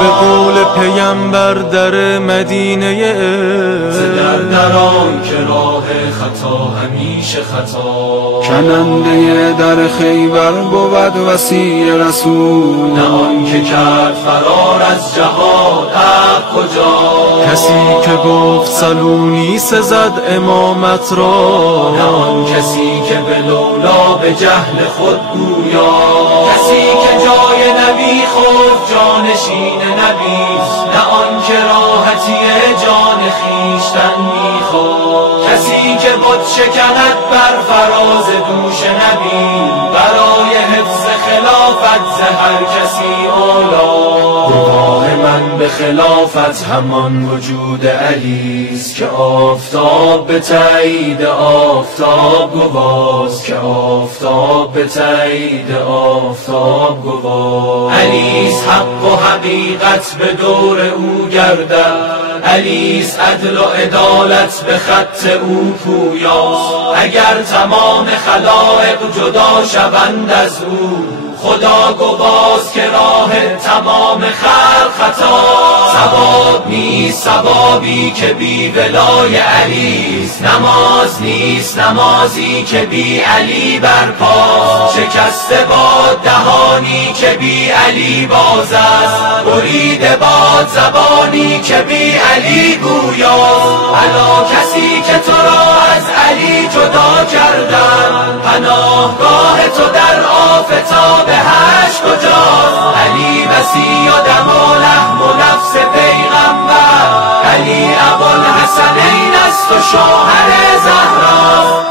به قول پیمبر در مدینه دران که راه خطا همیشه خطا، کننده در خیبر بود وصی رسول، نه آن که کرد فرار از جهاد حق کجا، کسی که گفت سلونی سزد امامت را، نه آن کسی که به لولا به جهل خود گویا، کسی که جای نبی خود جانشین نبیست، نه آن که راحتی جان خویشتن میخواد، کسی که بت شکند بر فراز دوش نبی، برای حفظ خلافت ز هر کسی اولا. گواه من به خلافت همان وجود علیست، که آفتاب به تایید آفتاب گواست، که آفتاب به تایید آفتاب گواست. علیست حق و حقیقت به دور او گردد، علیست عدل و عدالت به خط او پویاست. اگر تمام خلائق جدا شوند از او، خدا گواست که راه تمام خلق خطا. ثواب نیست ثوابی که بی ولای علیست، نماز نیست نمازی که بی علی برپاست. شکسته باد دهانی که بی علی باز است، بریده باد زبانی که بی علی گویاست. الا کسی که تو را از علی جدا کردن، پناهگاه تو در آفتاب هشت کجاست. علی بسی و دم و لحم و نفس پیغمبر، علی ابوالحسنین است و شوهر زهرا.